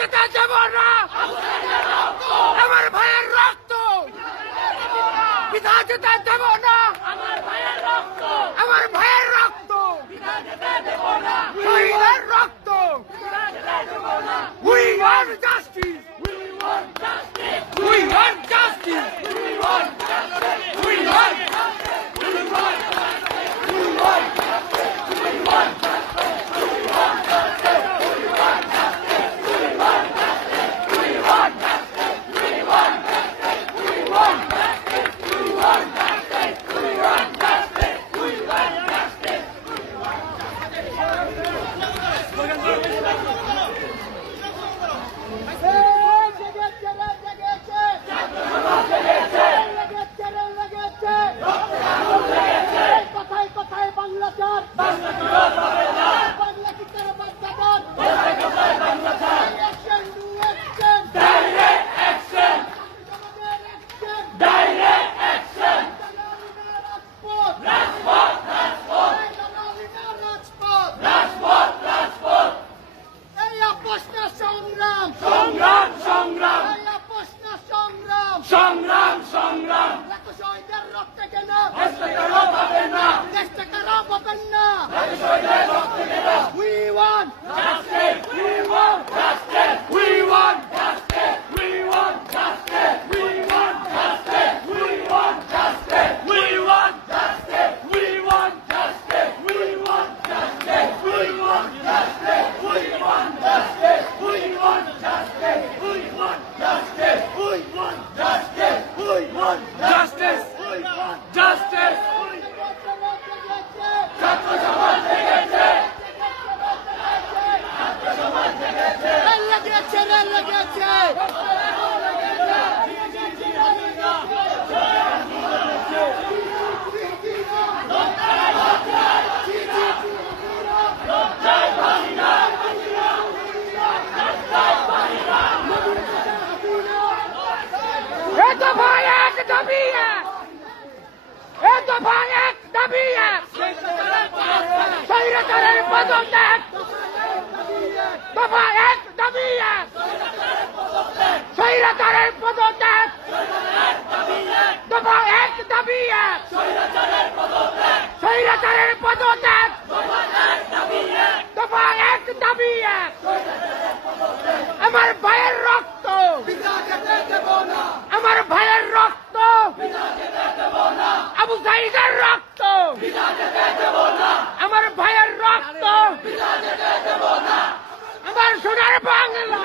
যেতে দেব না, আমার ভাইয়ের রক্ত বিধা যেতে দেব না, আমার ভাইয়ের রক্ত শহীদের রক্ত। We want justice. We want justice. We want justice. We want justice. We want justice. We want justice. We want justice. We want justice. We want justice. We want justice. We want justice. We want justice. We want justice. We want justice. We want justice. We want justice. We want justice. আমার ভাইয়ের রক্ত, আমার ভাইয়ের রক্ত, আবু সাঈদের রক্ত, আমার ভাইয়ের রক্ত, আমার সোনার বাংলা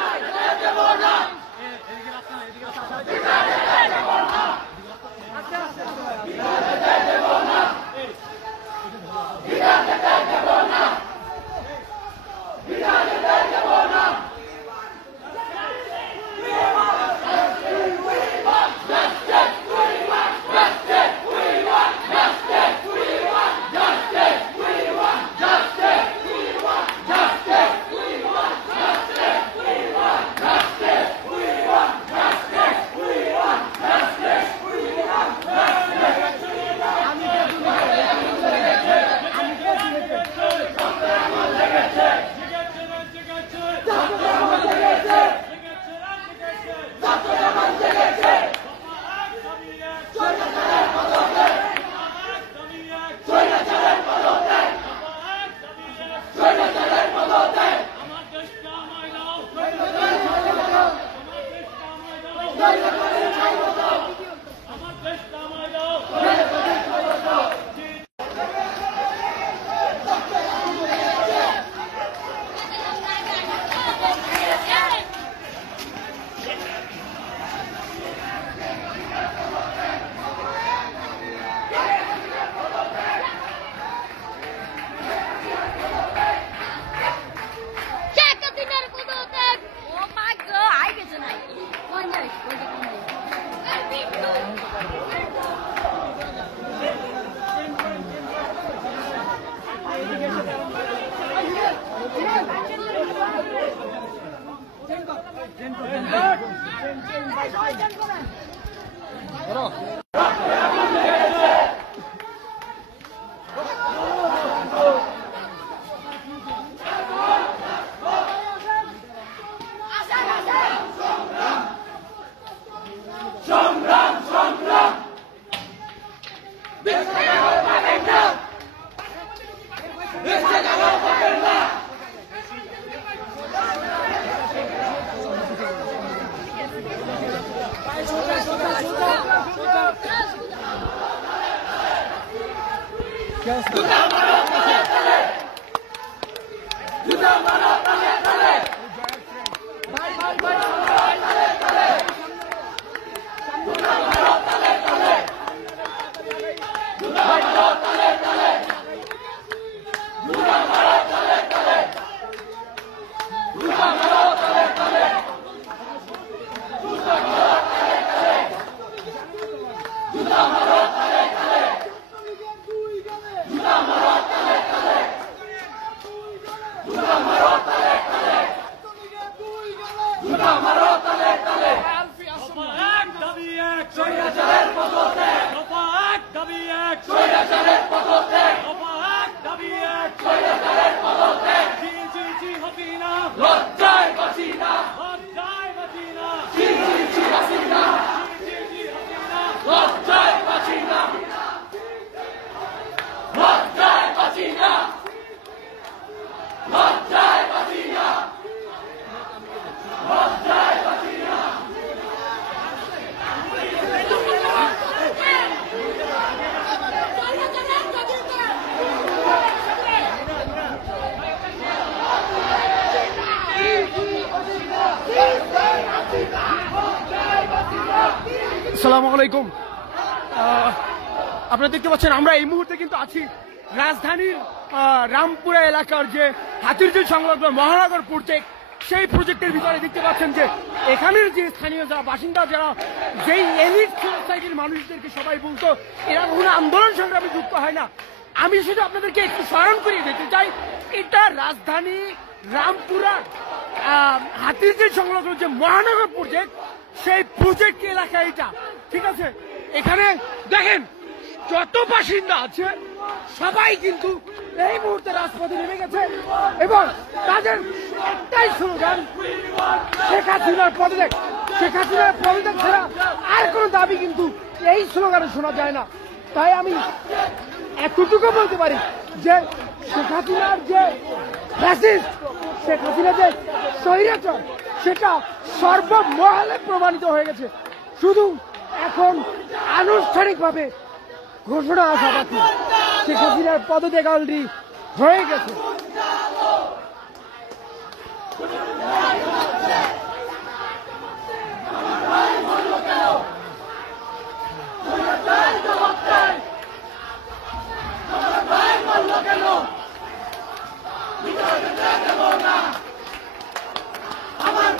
আসসালামু আলাইকুম। আপনারা দেখতে পাচ্ছেন আমরা এই মুহূর্তে কিন্তু আছি রাজধানীর রামপুরা এলাকার যে হাতিরঝিল সংলগ্ন মহানগর প্রজেক্ট, সেই প্রজেক্টের ভিতরে দেখতে পাচ্ছেন যে এখানের যে স্থানীয় যারা বাসিন্দা, যারা যেই এলিট সোসাইটির মানুষদেরকে সবাই বলতো এরা কোনো আন্দোলন সংগ্রামে যুক্ত হয় না। আমি শুধু আপনাদেরকে একটু স্মরণ করিয়ে দিতে চাই, এটা রাজধানী রামপুরা হাতিরঝিল সংলগ্ন যে মহানগর প্রজেক্ট, সেই প্রজেক্ট এলাকা এটা, ঠিক আছে? এখানে দেখেন যত বাসিন্দা আছে সবাই কিন্তু এই মুহূর্তে রাজপথে নেমে গেছে এবং তাদের একটাই স্লোগান, শেখ হাসিনার পদত্যাগ। শেখ হাসিনার পদত্যাগ ছাড়া আর কোনো দাবি কিন্তু এই স্লোগানে শোনা যায় না। তাই আমি এতটুকু বলতে পারি যে শেখ হাসিনার যে ফ্যাসিস্ট, শেখ হাসিনা যে স্বৈরাচার, সেটা সর্বমহলে প্রমাণিত হয়ে গেছে। শুধু এখন আনুষ্ঠানিকভাবে ঘোষণা আসা বাকি, শেখ হাসিনার পদত্যাগ অলরেডি হয়ে গেছে। আমার